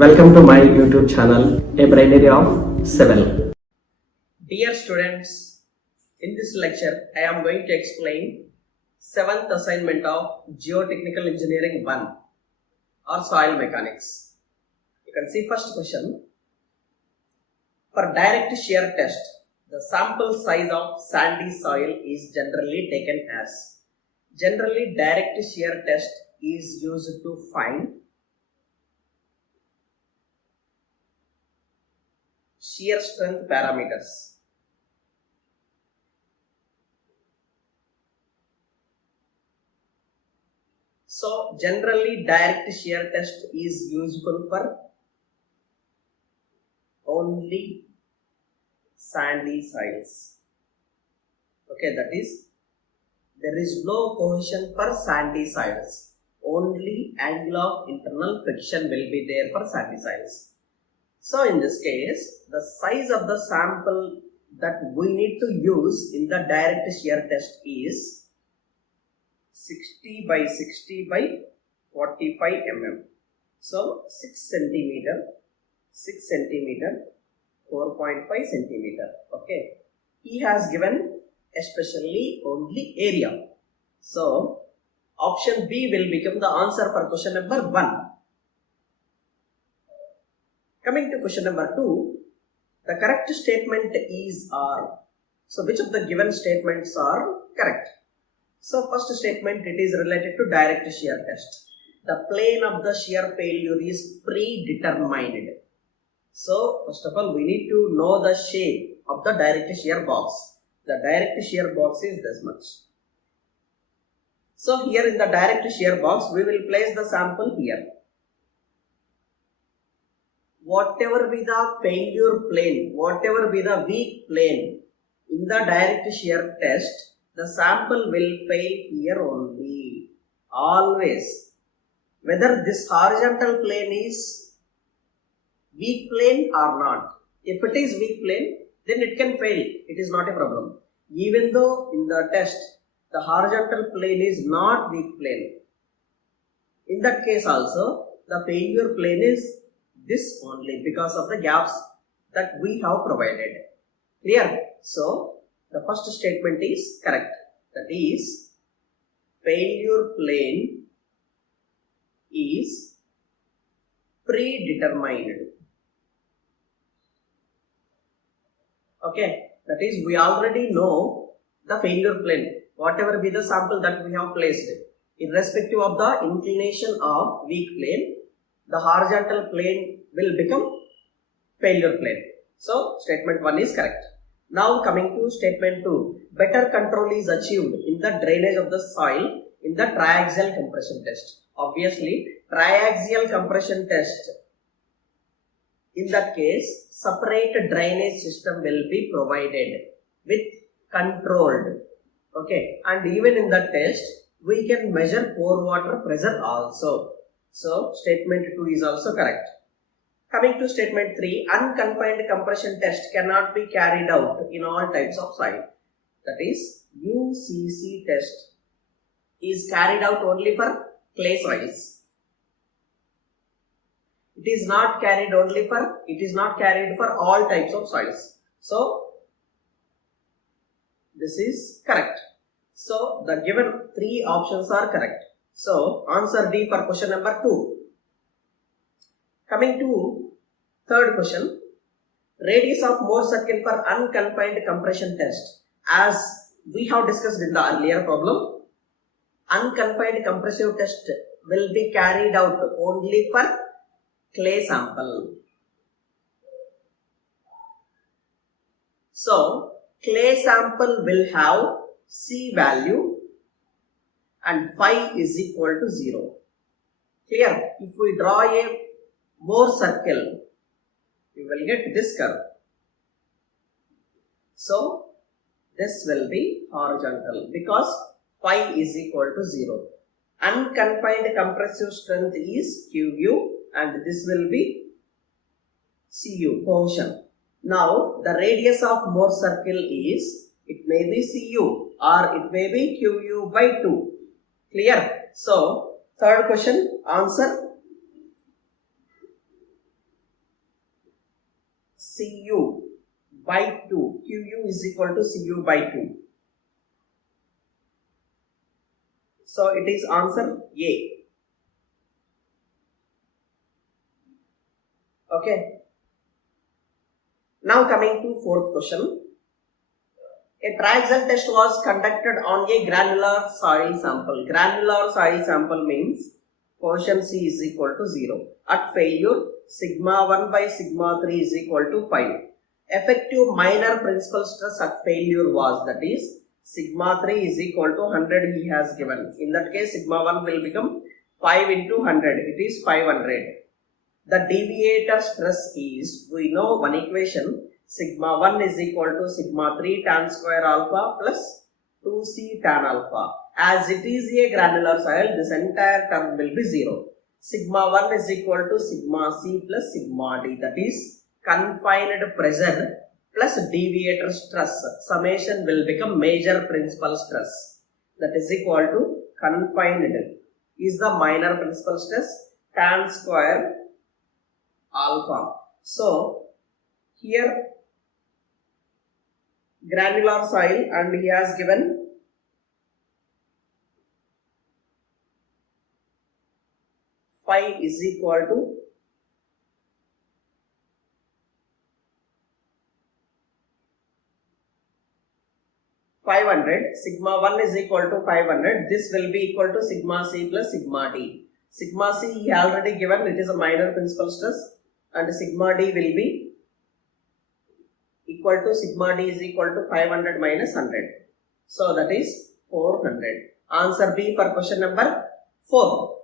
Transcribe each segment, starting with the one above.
Welcome to my YouTube channel, A Binary of Civil. Dear students, in this lecture I am going to explain 7th assignment of Geotechnical Engineering 1 or Soil Mechanics. You can see first question. For direct shear test, the sample size of sandy soil is generally taken as. Generally, direct shear test is used to find shear strength parameters. So, generally direct shear test is useful for only sandy soils. Okay, that is, there is no cohesion for sandy soils. Only angle of internal friction will be there for sandy soils. So in this case, the size of the sample that we need to use in the direct shear test is 60 by 60 by 45 mm. So 6 centimeter, 6 centimeter, 4.5 centimeter. Okay. He has given especially only area. So option B will become the answer for question number 1. Coming to question number 2, the correct statement is or. So which of the given statements are correct? So first statement, it is related to direct shear test. The plane of the shear failure is predetermined. So first of all, we need to know the shape of the direct shear box. The direct shear box is this much. So here in the direct shear box, we will place the sample here. Whatever be the failure plane, whatever be the weak plane in the direct shear test, the sample will fail here only. Always. Whether this horizontal plane is weak plane or not. If it is weak plane, then it can fail. It is not a problem. Even though in the test, the horizontal plane is not weak plane. In that case also, the failure plane is this only because of the gaps that we have provided. Clear? So, the first statement is correct. That is, failure plane is predetermined. Okay, that is, we already know the failure plane, whatever be the sample that we have placed, irrespective of the inclination of weak plane, the horizontal plane will become failure plane. So, statement 1 is correct. Now coming to statement 2, better control is achieved in the drainage of the soil in the triaxial compression test. Obviously, triaxial compression test, in that case, separate drainage system will be provided with controlled. Okay, and even in that test, we can measure pore water pressure also. So, statement 2 is also correct. Coming to statement 3, unconfined compression test cannot be carried out in all types of soil. That is, UCC test is carried out only for clay soils. It is not carried for all types of soils. So, this is correct. So, the given 3 options are correct. So, answer D for question number 2. Coming to third question, radius of Mohr circle for unconfined compression test. As we have discussed in the earlier problem, unconfined compressive test will be carried out only for clay sample. So, clay sample will have C value and phi is equal to 0. Clear? If we draw a Mohr circle, we will get this curve. So, this will be horizontal because phi is equal to 0. Unconfined compressive strength is QU and this will be CU, cohesion. Now, the radius of Mohr circle is, it may be CU or it may be QU by 2. Clear? So, third question, answer Cu by 2. Qu is equal to Cu by 2. So it is answer A. Okay. Now coming to fourth question. A triaxial test was conducted on a granular soil sample. Granular soil sample means coefficient C is equal to 0. At failure, sigma 1 by sigma 3 is equal to 5. Effective minor principal stress at failure was, that is, sigma 3 is equal to 100 he has given. In that case, sigma 1 will become 5 into 100. It is 500. The deviator stress is, we know one equation, sigma 1 is equal to sigma 3 tan square alpha plus 2c tan alpha. As it is a granular soil, this entire term will be 0. Sigma 1 is equal to sigma c plus sigma d, that is confined pressure plus deviator stress. Summation will become major principal stress, that is equal to confined is the minor principal stress tan square alpha. So here granular soil, and he has given phi is equal to 500. Sigma 1 is equal to 500. This will be equal to sigma c plus sigma d. Sigma c he already given, it is a minor principal stress, and sigma d will be equal to sigma d is equal to 500 minus 100. So that is 400. Answer B for question number 4.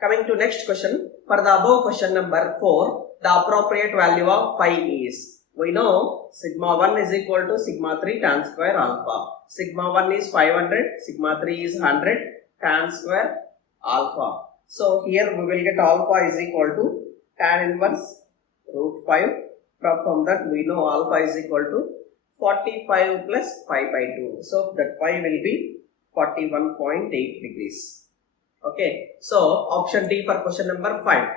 Coming to next question. For the above question number 4, the appropriate value of phi is, we know sigma 1 is equal to sigma 3 tan square alpha. Sigma 1 is 500, sigma 3 is 100 tan square alpha. So here we will get alpha is equal to tan inverse root 5. From that we know alpha is equal to 45 plus pi by 2. So that pi will be 41.8 degrees. Okay. So option D for question number 5.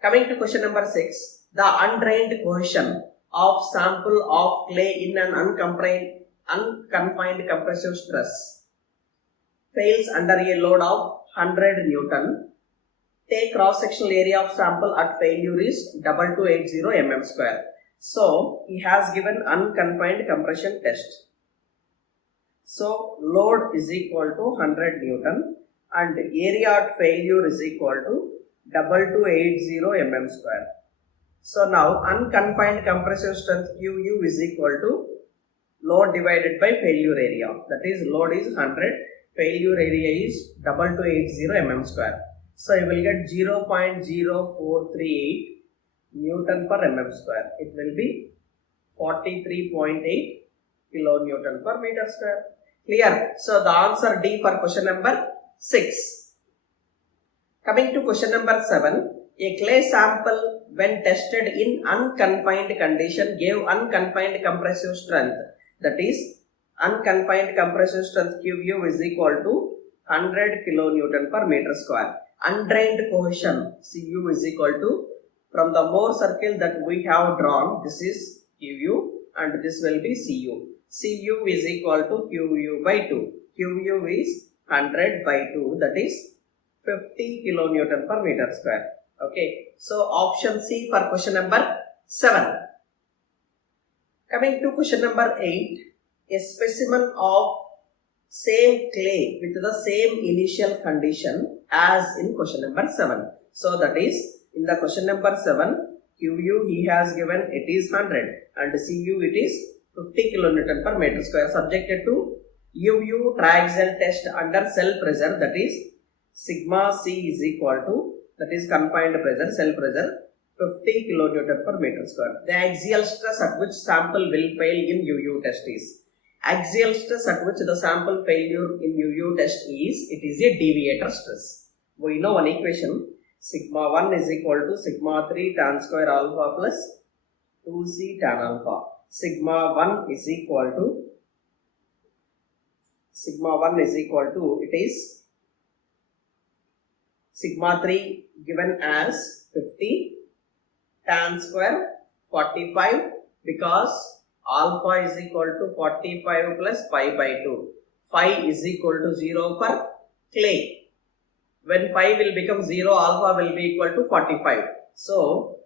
Coming to question number 6. The undrained cohesion of sample of clay in an unconfined compressive stress fails under a load of 100 Newton. Take cross-sectional area of sample at failure is 2280 mm square. So he has given unconfined compression test. So load is equal to 100 Newton and area at failure is equal to 2280 mm square. So now unconfined compressive strength Qu is equal to load divided by failure area. That is, load is 100, failure area is 2280 mm square. So you will get 0.0438 Newton per mm square. It will be 43.8 kilonewton per meter square. Clear? So the answer D for question number 6. Coming to question number 7. A clay sample when tested in unconfined condition gave unconfined compressive strength. That is, unconfined compressive strength Qu is equal to 100 kilonewton per meter square. Undrained cohesion Cu is equal to, from the Mohr circle that we have drawn, this is Qu and this will be Cu. Cu is equal to Qu by 2. Qu is 100 by 2, that is 50 kilonewton per meter square. Okay, so option C for question number 7. Coming to question number 8, a specimen of same clay with the same initial condition as in question number 7. So that is, in the question number 7, Qu he has given it is 100 and Cu it is 50 kilonewton per meter square, subjected to UU triaxial test under cell pressure, that is sigma C is equal to, that is confined pressure, cell pressure, 50 kilonewton per meter square. The axial stress at which sample will fail in UU test is, axial stress at which the sample failure in UU test is, it is a deviator stress. We know one equation, sigma 1 is equal to sigma 3 tan square alpha plus 2c tan alpha. Sigma 1 is equal to, it is sigma 3 given as 50 tan square 45 because alpha is equal to 45 plus pi by 2. Phi is equal to 0 for clay. When phi will become 0, alpha will be equal to 45. So,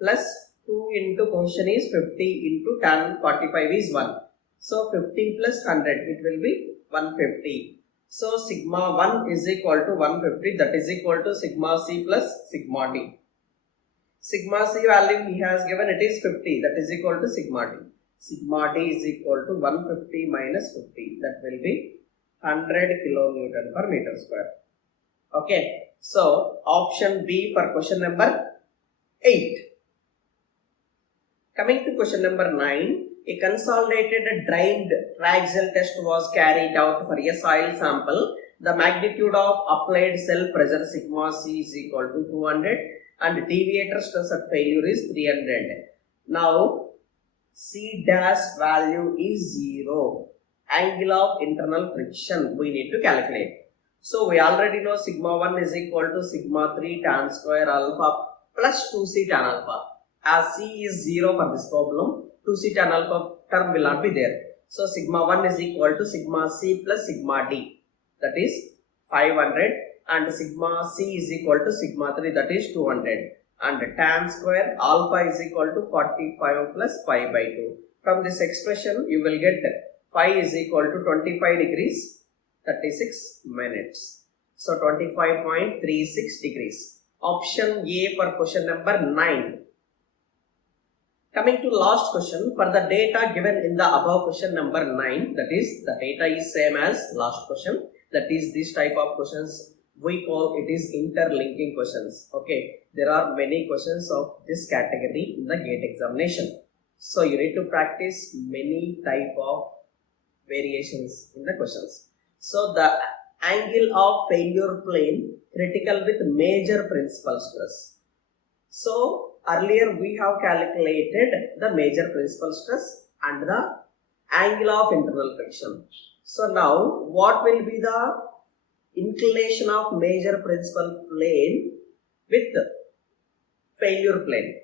plus 2 into quotient is 50 into tan 45 is 1. So, 50 plus 100, it will be 150. So, sigma 1 is equal to 150, that is equal to sigma c plus sigma d. Sigma c value he has given, it is 50, that is equal to sigma d. Sigma d is equal to 150 minus 50, that will be 100 kilonewton per meter square. Okay, so option B for question number 8. Coming to question number 9, a consolidated drained triaxial test was carried out for a soil sample. The magnitude of applied cell pressure sigma c is equal to 200 and deviator stress at failure is 300. Now, C dash value is 0. Angle of internal friction we need to calculate. So, we already know sigma 1 is equal to sigma 3 tan square alpha plus 2c tan alpha. As c is 0 for this problem, 2c tan alpha term will not be there. So, sigma 1 is equal to sigma c plus sigma d, that is 500, and sigma c is equal to sigma 3, that is 200, and tan square alpha is equal to 45 plus pi by 2. From this expression, you will get phi is equal to 25 degrees 36 minutes. So, 25.36 degrees. Option A for question number 9. Coming to last question, for the data given in the above question number 9, that is the data is same as last question, that is this type of questions we call it is interlinking questions. Okay, there are many questions of this category in the GATE examination. So you need to practice many type of variations in the questions. So the angle of failure plane critical with major principal stress. So earlier we have calculated the major principal stress and the angle of internal friction. So now what will be the inclination of major principal plane with failure plane,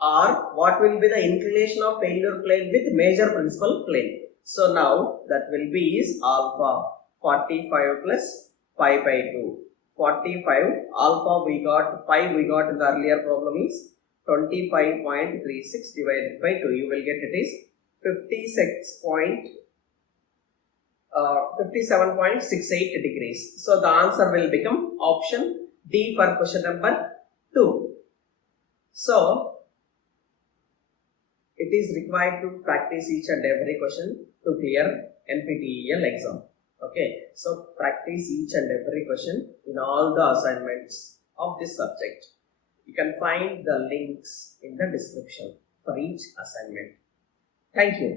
or what will be the inclination of failure plane with major principal plane? So now that will be is alpha 45 plus pi by 2. 45 alpha we got, pi we got in the earlier problem is 25.36 divided by 2. You will get it is 57.68 degrees. So the answer will become option D for question number 2. So it is required to practice each and every question to clear NPTEL exam. Okay, so practice each and every question in all the assignments of this subject. You can find the links in the description for each assignment. Thank you.